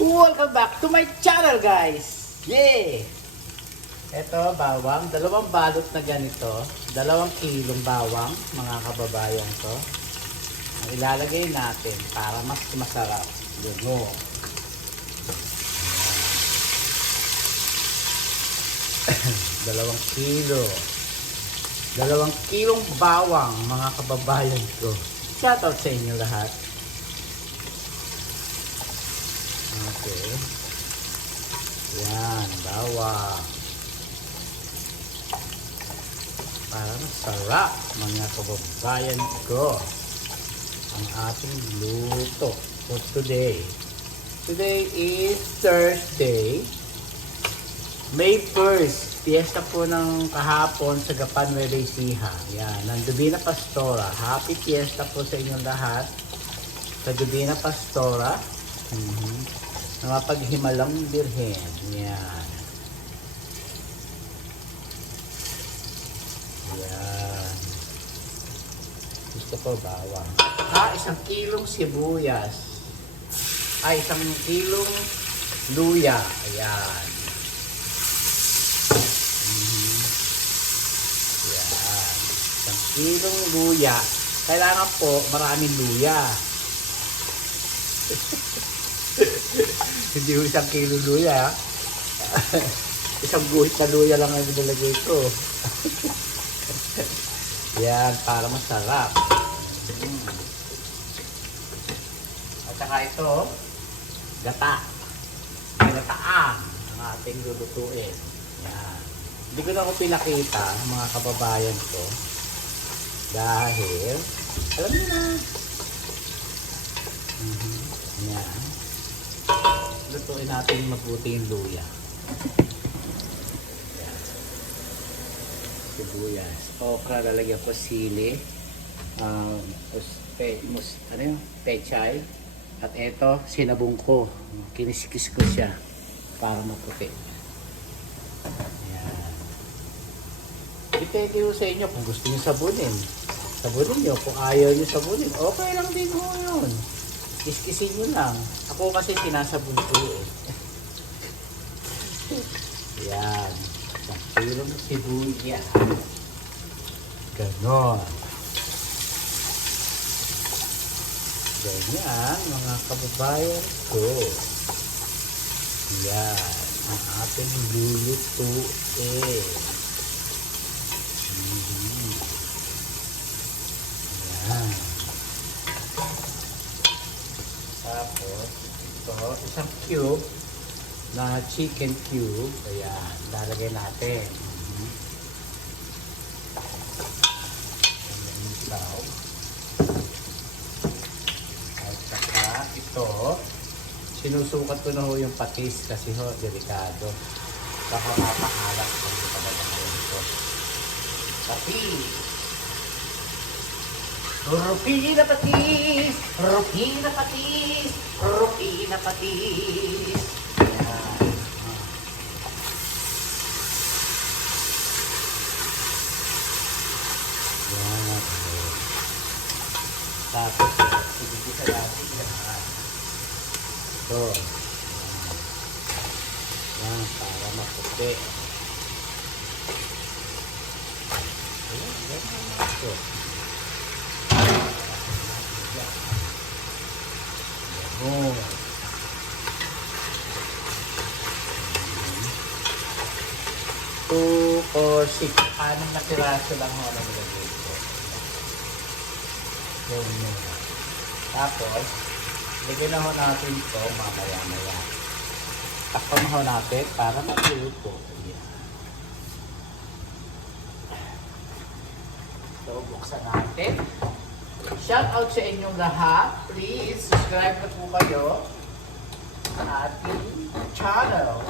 Welcome back to my channel, guys! Yay! Ito, bawang. 2 balot na ganito. 2 kilong bawang, mga kababayan ko. Ang ilalagay natin para mas masarap. Yun, 2 kilo. 2 kilong bawang, mga kababayan ko. Shoutout sa inyo lahat. Okay. Yan, bawang. Para masarap, mga kababayan ko, ang ating luto for today. Today is Thursday, May 1st. Fiesta po ng kahapon sa Gapan Nueva Ecija. Yan, ng Divina Pastora. Happy Fiesta po sa inyong lahat. Sa Divina Pastora. Na mapaghimalang birhen. Yan. Yan. Gusto ko bawang. 1 kilong sibuyas. 1 kilong luya. Ayan. Yan. 1 kilong luya. Kailangan po maraming luya. Hindi ko 1 kilo luya. 1 guhit na luya lang ang nilagay ko. Yan, para masarap. At saka ito, gata. Gataang ang ating lulutuin. Yan. Hindi ko na ako pinakita, mga kababayan ko. Dahil, alam niyo na. Yan. Lutuin natin mabuti yung luya. Yan. Sibuyas. Okra, lalagyan ko sili. Pechay. At ito, sinabong ko. Kiniskis ko siya para maputi. Yan. Depende ko sa inyo kung gusto nyo sabunin. Sabunin nyo. Kung ayaw nyo sabunin, okay lang din ho yun. Kiskisin nyo lang. Ako kasi sinasabon ko eh. Yan. 1 kilong sibuyas. Ganon. Ganyan, mga kababayan ko. Yan. Ang ating lulutuin. Yan. Tapos, ito, 1 cube na chicken cube. Ayan, lalagay natin. At saka, ito, sinusukat ko na ho yung patis kasi ho, delikado. Baka mapakalat kung ito talaga ngayon ito. Patis! Rupina patis! Rupina patis! Rupina patis! Ayan. Ayan. Tapos, sigigisa natin yan. Ito. Ayan, para maputi. Ayan, ganyan na ito. Oh. 2 or 6. 6 na piraso lang ho na nilagay ko. Ganyan. Tapos, lagyan na ho natin ito mamaya-maya. Takpan ho natin para maluto. Ayan. So, buksan natin. Shout out sa inyong lahat. Please, subscribe na po kayo sa ating channel.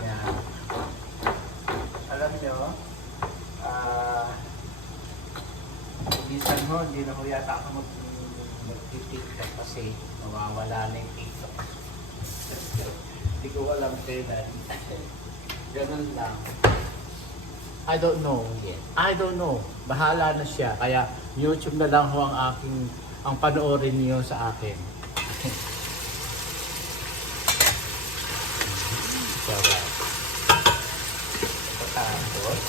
Yan. Alam nyo, minsan ho, hindi na ho yata ako mag-tiktok kasi nawawala na yung tiktok. Hindi ko alam kailan. Ganun lang. I don't know yet. I don't know. Bahala na siya. Kaya YouTube na lang ho ang panoorin niyo sa akin. masarap. Tapos,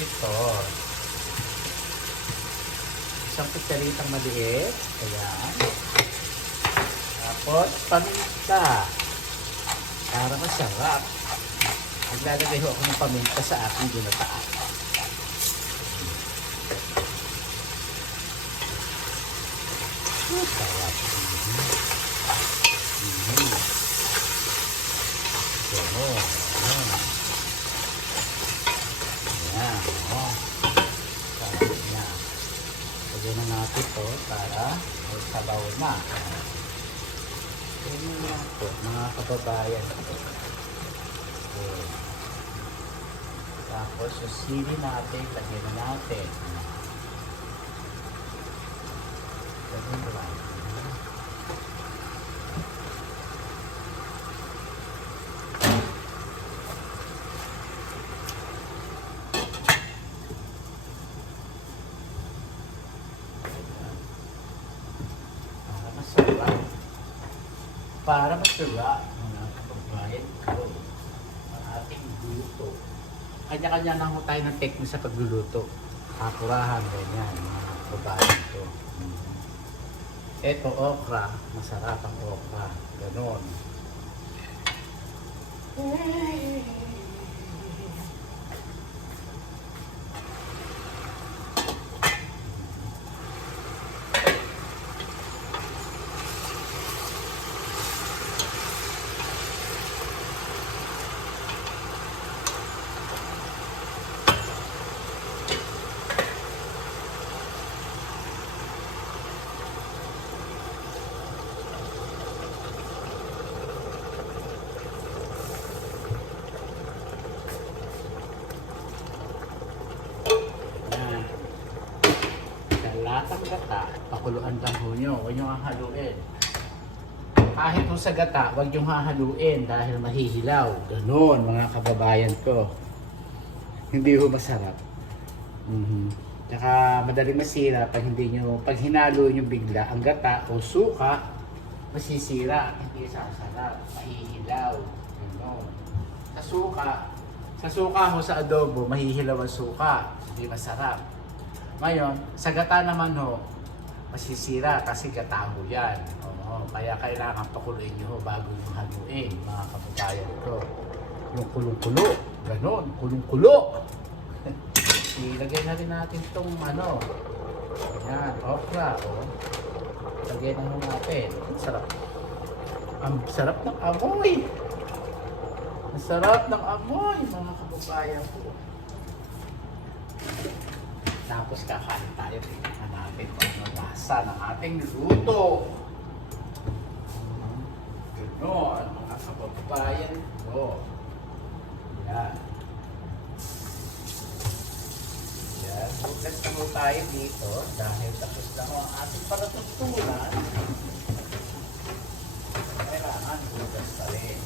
ito. Isang kutsaritang maliit. Ayan. Tapos, paminta. Para masarap. Naglalagay ho ako ng paminta sa aking ginataan. Sarap. Ayan. Sarap niya. Lagyan na natin ito para may sabaw na. Ayan na ito, mga kababayan. Okay. Tapos yung sili natin, lagyan na natin. Lagyan na natin. Para masarap mga kababayan ko ang ating luto. Kanya-kanya lang ho tayo ng technique sa pagluluto. Hakurahan, ganyan mga kababayan ko. Ito okra, masarap ang okra. Ganon. Latang gata, pakuluan lang ho nyo, huwag nyo hahaluin. Kahit ho sa gata, huwag nyo hahaluin dahil mahihilaw. Ganon mga kababayan ko. Hindi ho masarap. Tsaka madaling masira pag hindi nyo, pag hinalo nyo bigla ang gata o suka, masisira, hindi sasarap, mahihilaw. Ganon. Sa suka ho sa adobo, mahihilaw ang suka, hindi masarap. Ngayon, sa gata naman ho, masisira kasi gata ho yan. Oo, kaya kailangan pakuluin nyo ho bago nyo haluin, mga kababayan ko. Yung kulong-kulo, ganon, kulong-kulo. Ilagay na rin natin itong ano, yan, okra, o. Lagay na ho natin. Ang sarap. Ang sarap ng amoy. Ang sarap ng amoy, mga kababayan ko. Tapos kakain tayo, tingnan natin kung ano lasa ng ating luto. Ganon, mga kababayan ko. Yan. Yan, bukas na po tayo dito dahil tapos na ho ang ating paratutunan. Kailangan bukas pa rin.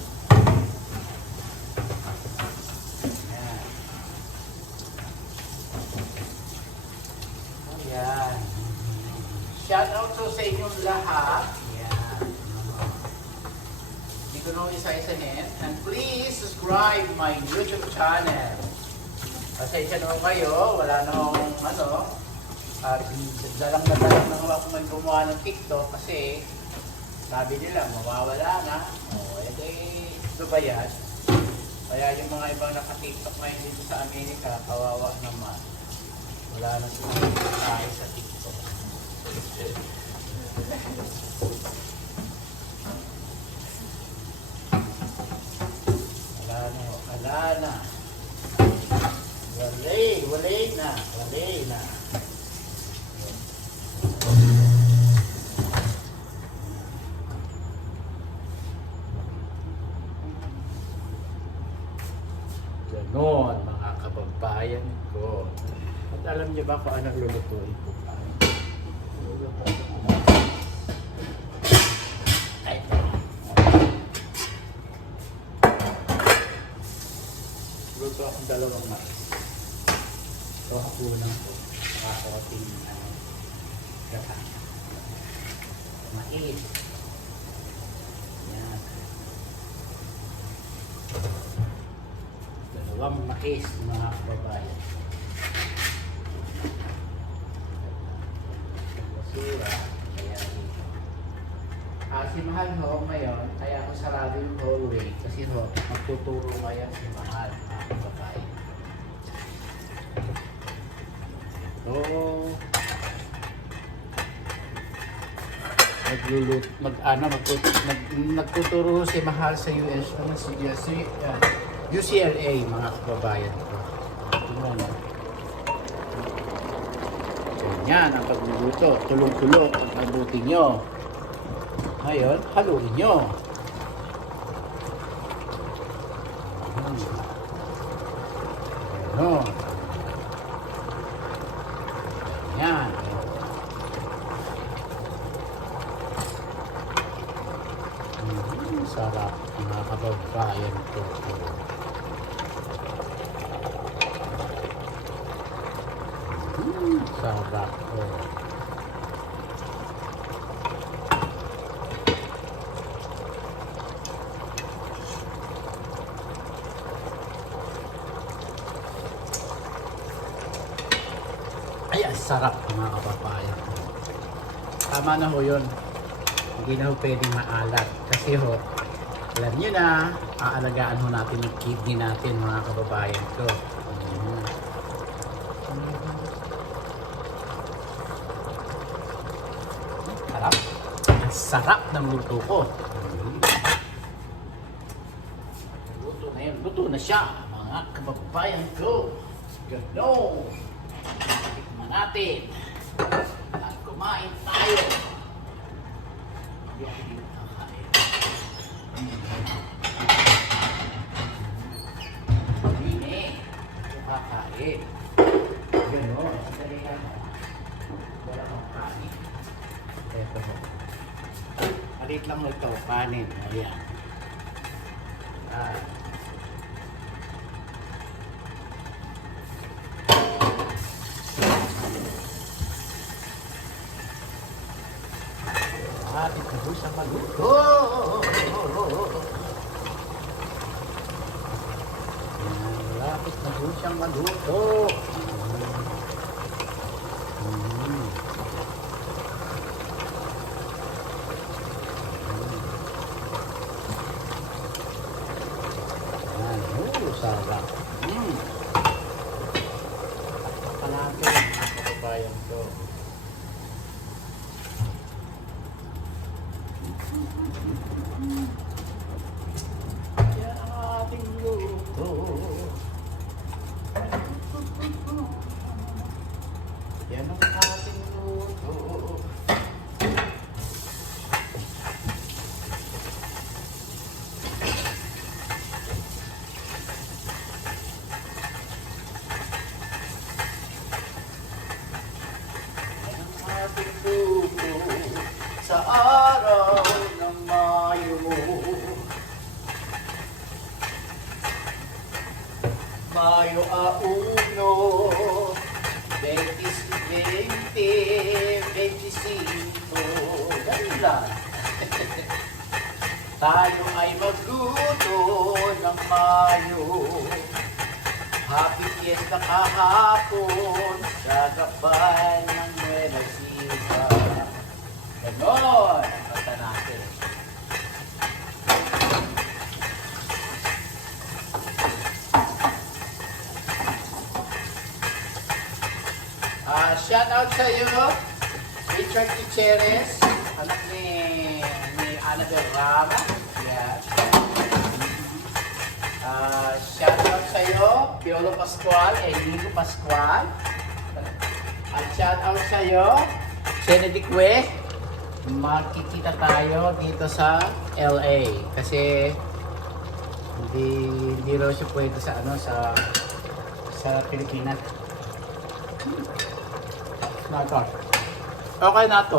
Yan. Shout out to sa inyong lahat. Yan. Hindi ko nung isa-isahin. And please subscribe my YouTube channel. Pasensya naman kayo. Wala nang ano. At dalang na ako man gumawa ng TikTok kasi sabi nila mawawala na. O, ito ba yan? Kaya yung mga ibang naka-TikTok ngayon dito sa Amerika, kawawa naman. Wala na sila tayo sa TikTok. Wala na. Walay na. Ganon, mga kababayan ko. At alam niyo ba kung anong lulutuin ko? Luto akong dalawang mais. Ito hapunan ko. Nakakating gata. Mais. Yan. dalawang mais mga kababayan. Basura. Kaya dito. Si Mahal ho ngayon, kaya ako sarado yung hallway kasi ho, magtuturo ngayon si Mahal mga kababayan. So, magtuturo si Mahal sa UCLA mga kababayan ko. So, yan ang pagluluto. Tulong-tulo ang abutin nyo. Ngayon, haluin nyo. Ano? Yan. Sarap mga kababayan ko. Sarap ko. Ay, ang sarap mga kababayan ko. Tama na ho yun. Hindi na ho pwedeng maalat. Kasi ho, alam nyo na, aalagaan ho natin yung kidney natin mga kababayan ko. Sarap. Ang sarap ng luto ko. Luto na yun. Luto na siya mga kababayan ko. Gano. Tikman natin. At kumain tayo. Hindi. Kakain. Ganon. Sandali lang. Wala kang kanin. Ito mo. Alit lang ito. Kanin. Ayan. Ating kabus ang maluto. Lapit na po siyang maluto. Sarap. Panapin ang kababayan ko. Yan ang ating luto. Yan ang ating luto. Yan ang ating luto sa araw ng Mayo. Mayo a 1, 2025. Dahil lang. Tayo ay magluto ng Mayo. Happy Fiesta kahapon sa gaban ng Nueva Ecija. Ganon! Basta natin. Shout out sa iyo, Richard Gutierrez, anak ni Annabel Rama. Yeah. Shout out sa iyo, Piolo Pascual, Enrico Pascual. At shout out sa iyo, Kennedy Cue. Makikita tayo dito sa LA kasi hindi raw siya pwede sa Pilipinas. Okay na to.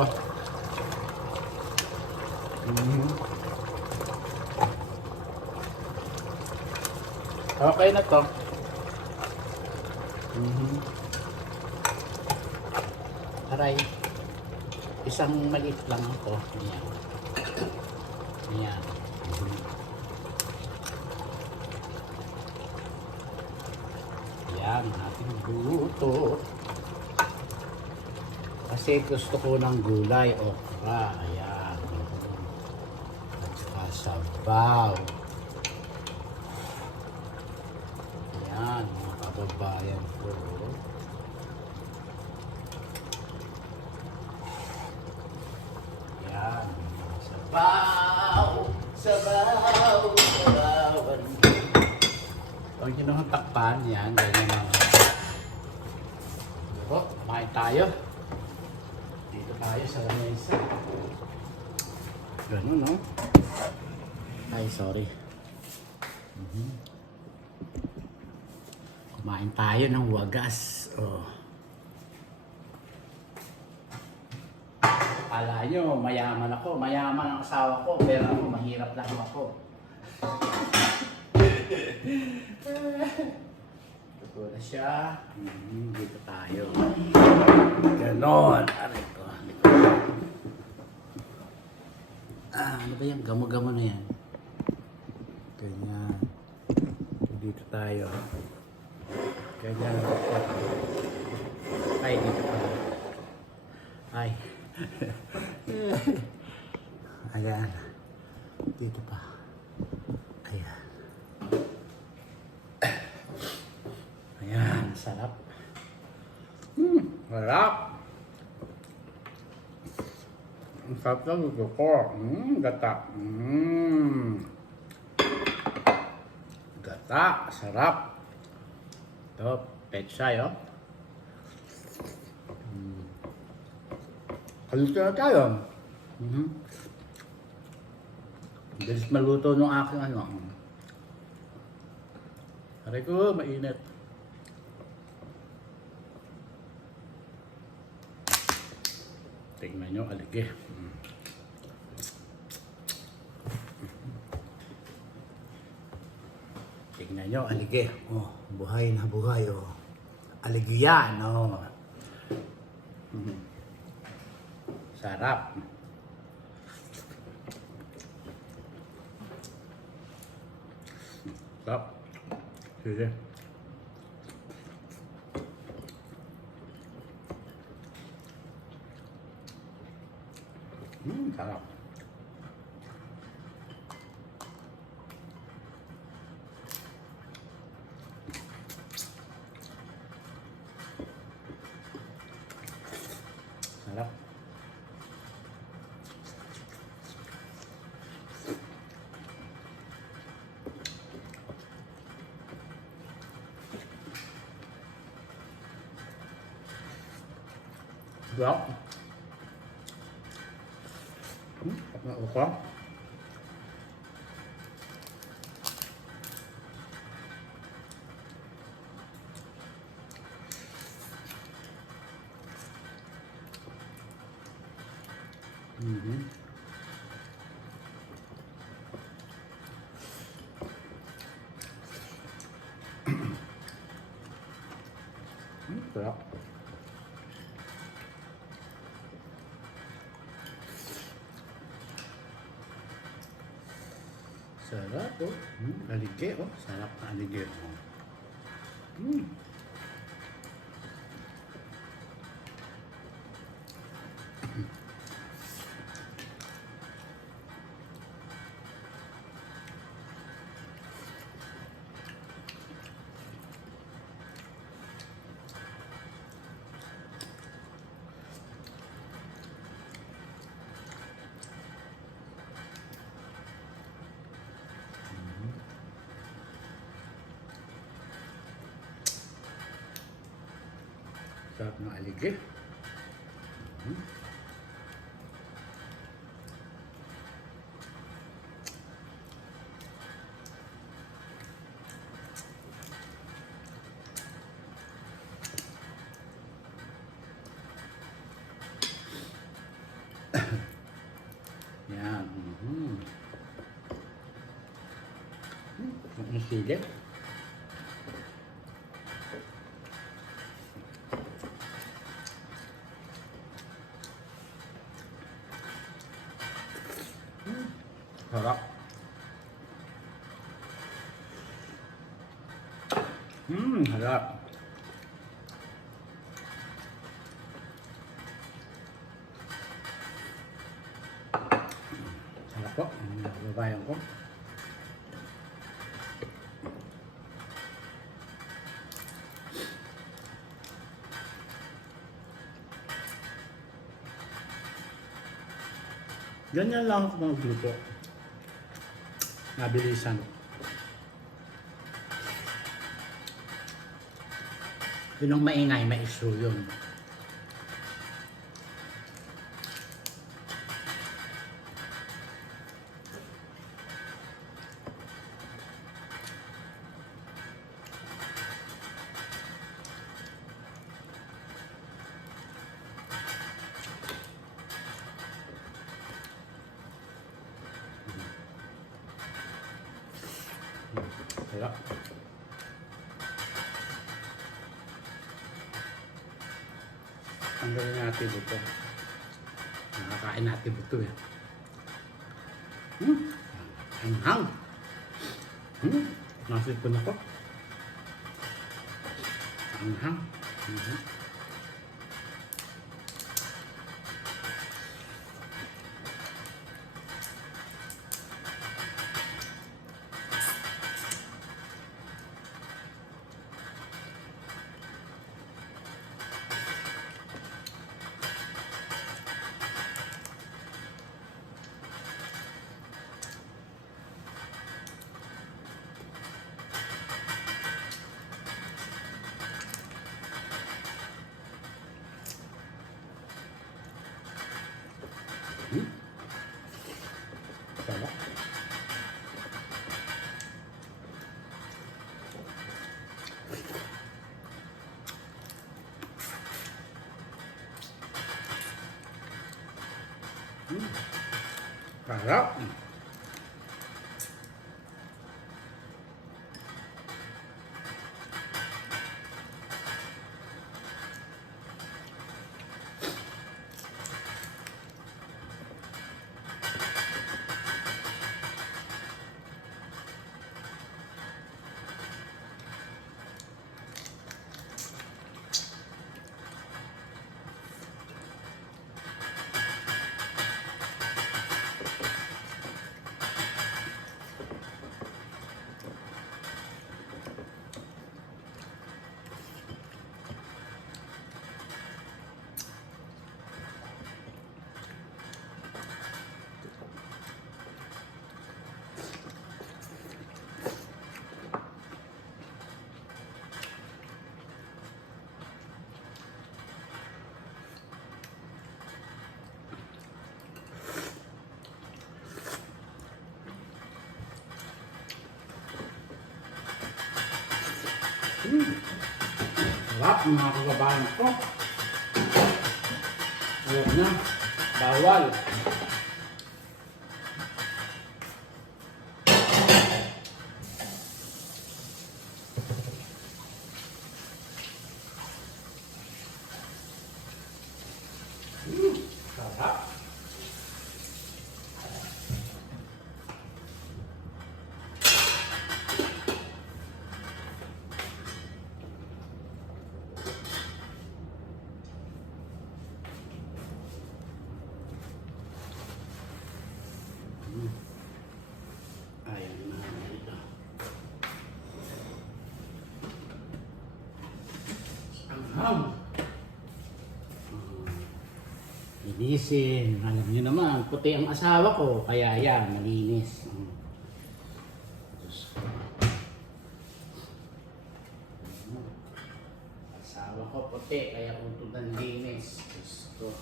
Okay na to. Aray. Isang maliit lang ako. Ayan. Ayan. luto. Kasi gusto ko ng gulay, okra. Ayan. At saka sabaw. Ayan, mga kababayan ko. Ayan. Sabaw! Sabaw! Sabaw! Huwag nyo naman takpan. Yan, ganyan mga. Pero, kumain tayo. Dito tayo sa lamesa. Ganun, no? Ay, sorry. Kumain tayo ng wagas. Oh. Akala nyo, mayaman ako. Mayaman ang asawa ko. Pero ako, mahirap lang ako. Ito na siya. Dito tayo. Ganon. Aray ko. Ano ba yan? Gamo-gamo na yan. Ganyan. Dito tayo. Ganyan. Ay, dito pa. Ay. Ayan. Dito pa. Ayan. Ayan. Sarap. Sarap. Ang sarap na luto ko. Gata. Gata. Sarap. Ito. Pechay, oh. Kaluto na tayo. Bilis maluto nung aking ano. Aray ko, mainit. Tingnan nyo, aligi. Tingnan nyo, aligi. Oh, buhay na buhay, oh. Aligi yan, oh. Sarap. Sarap. Sige. Sarap. Sarap. Sarap. Sarap na okra. Sarap. Sarap, oh. Alige, oh. Sarap na alige, oh. Sarap ng alige. Yan. Ang sili. Sarap. Sarap. po, mga kababayan ko. Ganyan lang ako magluto. Nabilisan. Yun ang maingay, ma-issue yun. Sarap. Tanggalin natin ito. Nakakain natin ito eh. Hanghang. Nasip ko na ko. Hanghang. Sarap. Sarap. Sarap mga kababayan ko. Ayan na. Bawal. Sarap. Ayan na ito. Anghang. Linisin. Alam niyo naman, puti ang asawa ko. Kaya yan, malinis. Asawa ko puti, kaya kung ang linis. Gusto.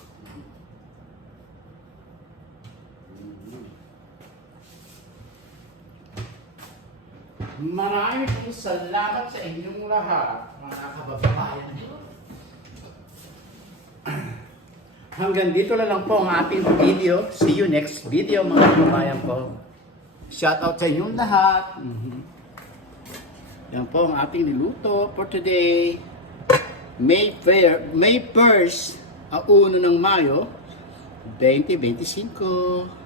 Maraming pong salamat sa inyong lahat, mga kababayan. Hanggang dito na lang po ang ating video. See you next video, mga kababayan ko. Shout out sa inyong lahat. Yan po ang ating niluto for today. May 1st, 1 ng Mayo, 2025.